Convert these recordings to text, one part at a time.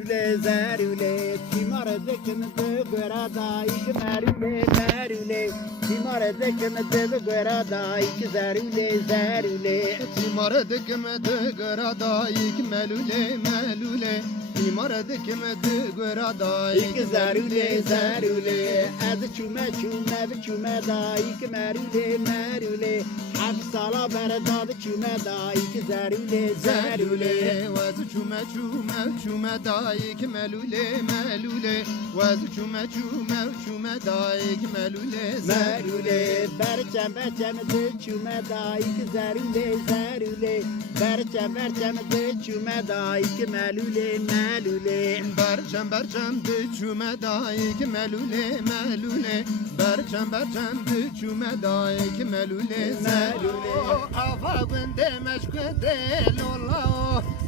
Lule zarule timare dekem de gorada ik marule timare dekem de gorada ik zarule timare dekem de gorada ik melule timare dekem de gorada ik zarule az çume da ik marule Hafsala berda çume da ik zarule وز چومه دایک ملوله وز چومه دایک ملوله برچم ده چومه دایک زرule برچم ده چومه دایک ملوله برچم ده چومه دایک ملوله برچم ده چومه دایک ملوله آوا گنده مشکده لولا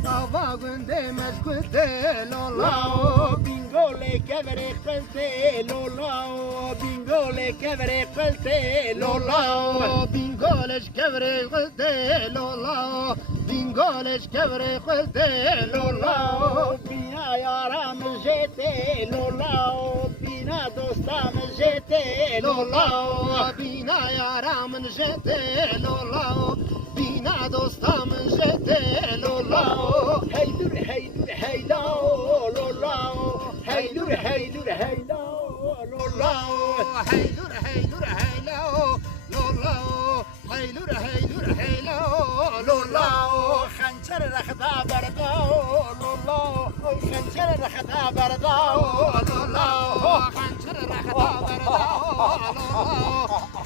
آوا گنده مشکده لولا بینگوله کبره قلته لولا بینگوله کبره قلته لولا بینگولش کبره قلته لولا بینگولش کبره قلته لولا بینا یارم جته لولا بینا دوستم جته لولا بینا یارم جته لولا بینا دوستم جته لولا هیدور هیلا لولا هیدور هیلا لولا هیدور هیلا لولا هیدور هیلا لولا خنجر رخدا بردا لولا خنجر رخدا بردا لولا خنجر رخدا بردا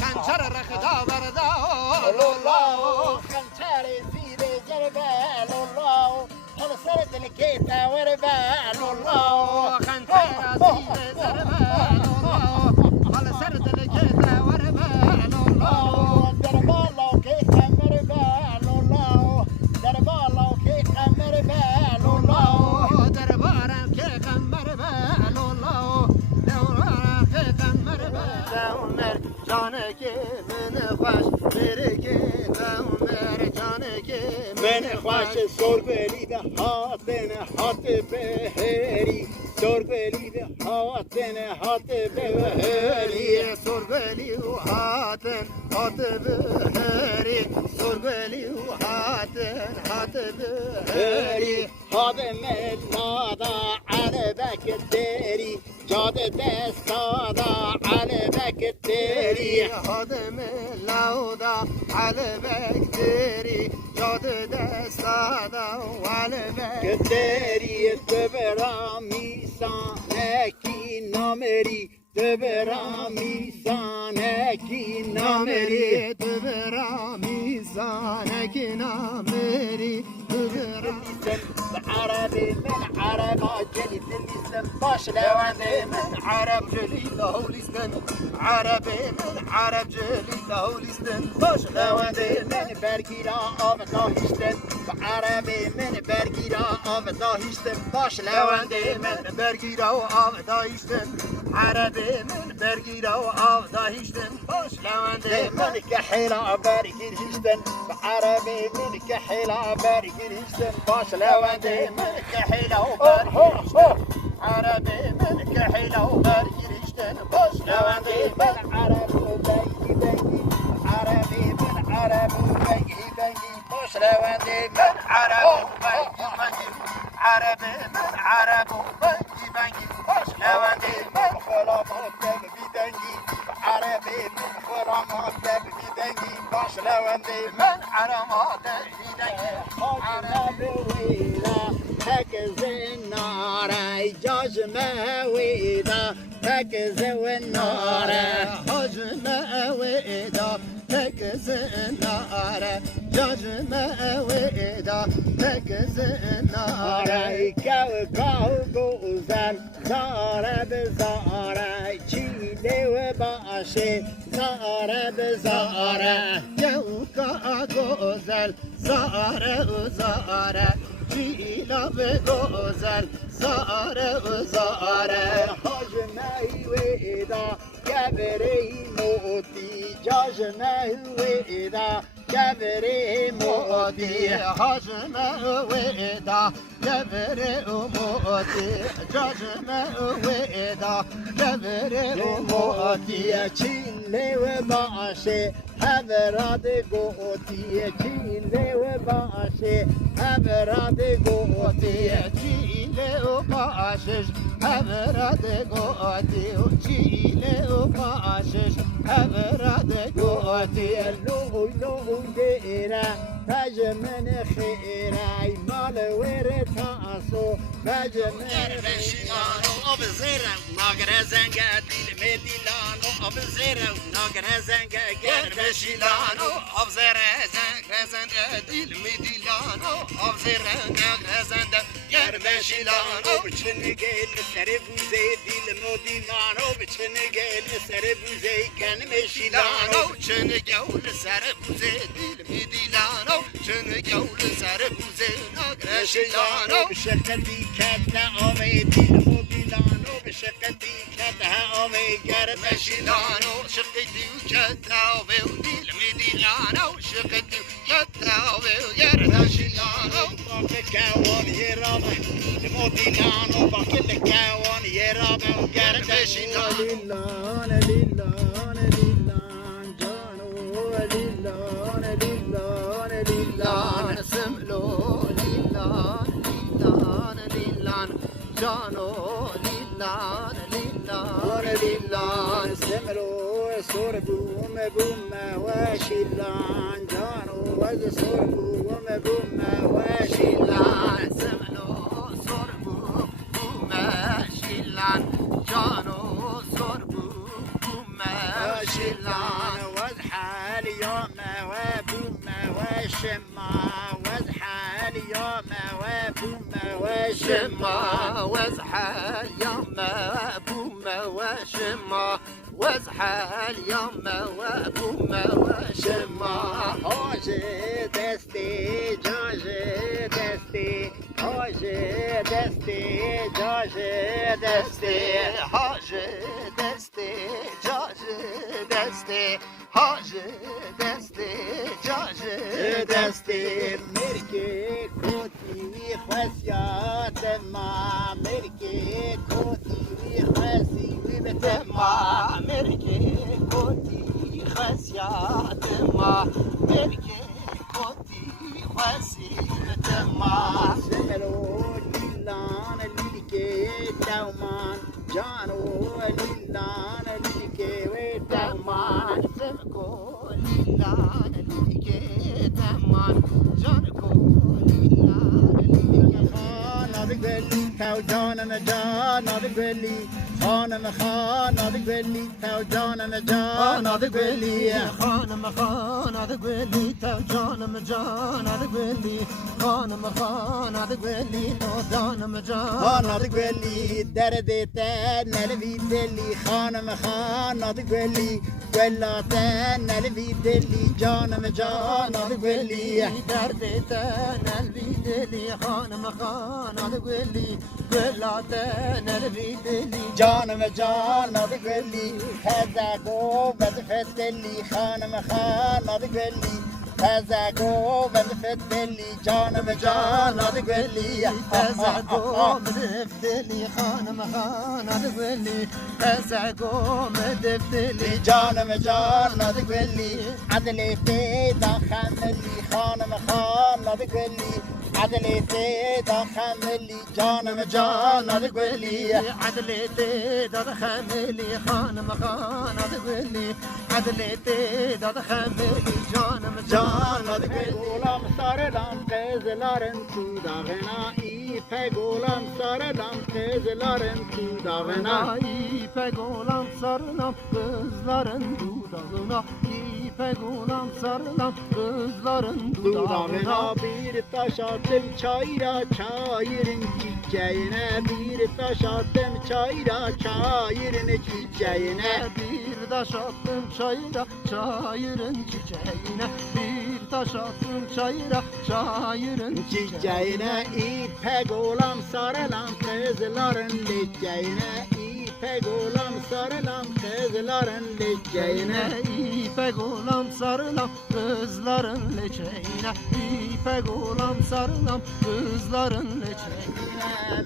خنجر رخدا بردا لولا خنجر زیر جربه لولا هل سرد الكيتا وربا لولا خنجر زیر جربه لولا هل سرد الكيتا وربا لولا دربا لو كيتا مربا لولا دربا لو كيتا مربا لولا دربارا كيتا مربا لولا دربارا كيتا مربا عمر جانك من خوش بركي عمر جانك من خوش سربلی ده هات بهری سربلی ده هات بهری سربلی و هاتن بهری سربلی و هات بهری هاد ملادا علبك الديري جاد دستادا علبك الديري هادم لاودا على بكتيري جاد دستادا وعلى الديري تبرامي سانكي نامري تبرامي سانكي نامري تبرامي زانك نامري تبرامي عربي من عرب جلي الاسلام باش لواني من عرب جلي لهولستان عربي من عرب جلي لهولستان باش لواني من برگیرا آب داهشتن عربي من برگیرا آب داهشتن باش لواني من برگیرا و آب دایشتن عربي من برگیرا و آب دایشتن باش لوانده من كحيلة برگیرشتن عربي من كحيلة برگیرشتن باش لواني من كحيلة برگیرشتن عربي من كحيلة وبرجرشتن باش لواني من عربي بنجي عربي من عربي بنجي باش لواني من عربي بنجي عربي من عرب بنجي باش لواني من خرامات بنجي عربي من خرامات بنجي باش لواني من عرمات بنجي عربي ويلا هكذا النار جاجمة ويدا هكذا النار هجمة ويدا تكز النار جاجمة ويدا تكز النار كاو غوزان زارة بزارة چيلي وباشي زارة بزارة يوكا غوزل زارة زارة جيلا بغوزل زارة زارة حجمه ويدا كبري موتي جاجمه ويدا gevri مودي modi حجم ويدا جبر مودي ججم ويدا جبر مودي modi çille ve başı Haverade goti çille ve başı Haverade goti Çile o paşış Haverade goti Çile o paşış Haverade goti Loy loy dera Tacmen khira mal were taso Tacmen Gerbeşilano obzera Nagrezenga dil medilano obzera Nagrezenga gerbeşilano obzera Nagrezenga dil medilano obzera Nagrezenga gerbeşilano Biçini gel sere buze dil modilano Biçini gel sere buze kenmeşilano Dilano çene gavul sare buze dil medilano çene gavul sare buze Nagreşilano بشقتي كتا أمي ديل موديلانو بشقتي كتا أمي قرب مشيلانو شقتي وكتاوي وديل ميديلانو شقتي وكتاوي ويرد شيلانو باك كاوان يرابا موديلانو باك الكاوان يرابا وقرب ليلان ليلان ليلان جانو ليلان ليلان ليلان لان سملو ليلان ليلان ليلان جانو ليلان ليلان ليلان سمرو سوربو مبوم واشيلان جانو وز سوربو مبوم واشيلان لان سملو صربو وماشيلان جانو صربو وماشيلان وزحال يوم وبوم وشما وزحال يوم وبوم وشما شما وزحال يوم بوم وشما وزحال يوم وبوم وشما Hoje deste, Jorge deste, hoje deste, Jorge deste. Hacı deste, cacı deste, hacı deste, cacı دستی مرکی کوتی خسیات ما مرکی کوتی خسی ما مرکه کوتی خسیات ما مرکه کوتی خسیات ما سمرو لیلان لیلکه دومان جانو لیلان لیلکه و دومان سمکو لیلان لیکه دمان جانکو لیلان لیکه خانه گلی تو جانم جانه گلی خانم خانه گلی تو جانم جانه گلی خانم خانه گلی تو جانم جانه گلی خانم خانه گلی تو جانم جانه خانه گلی درد تن نلوی دلی خانم خانه گلی گلاتن نلوی دلی جانم جانه گلی درد تن البيدلي خانم خانه گلی گلاتن البيدلي جانم جانه گلی هزگو بدفتلی خانم خانه گلی هزگو بدفتلی جانم جانه گلی تزعقو مدفتلي خانم خانه گلی تزعقو مدفتلي جانم جانه گلی عدلتی داخملی خانم خانه گلی عدلتی داخملی جانم جانه گلی عدلتي داد خملي خانم خانه گلی عدلتي داد خملي جانم جانه گلی غلام سارلان قزلارن تو داغنا ای غلام سارلان قزلارن تو داغنا İpek olan sarılan kızların dudağına İpek olan sarılan kızların dudağına Dudağına bir taş attım çayra çayırın çiçeğine bir taş attım çayra çayırın çiçeğine Bir taş attım çayıra çayırın çiçeğine Bir taş attım çayıra çayırın çiçeğine ipek olan sarılan kızların leçeğine İpek olam sarılam kızların leçeğine. İpek olam sarılam kızların leçeğine. İpek olam sarılam kızların leçeğine.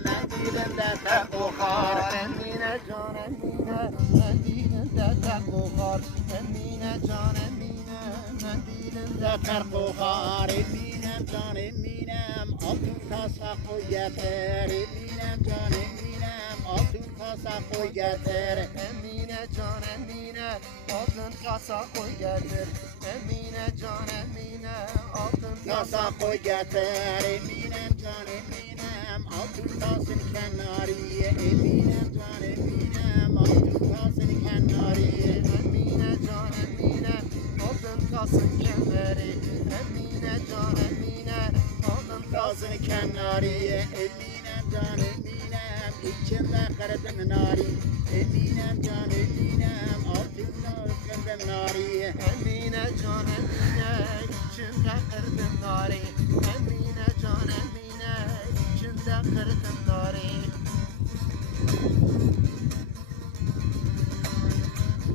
Mendilinde ter kokar. Emine can emine mendilinde ter kokar. Emine can emine mendilinde ter kokar. Eminem can eminem altın kasa koy getir. Eminem can eminem altın kasa koy getir. Emine can emine altın kasa koy getir. Emine can emine altın Kasa koy getir. Eminem can eminem altın kasın kenarıya. Eminem can eminem altın kasın kenarıya. Emine can emine altın kasın kemeri. Emine can emine altın Kasın kenarıya. Eminem can eminem içimde kırdım nari. Eminem can eminem altında kırdım nari. Emine can emine içimde kırdım nari.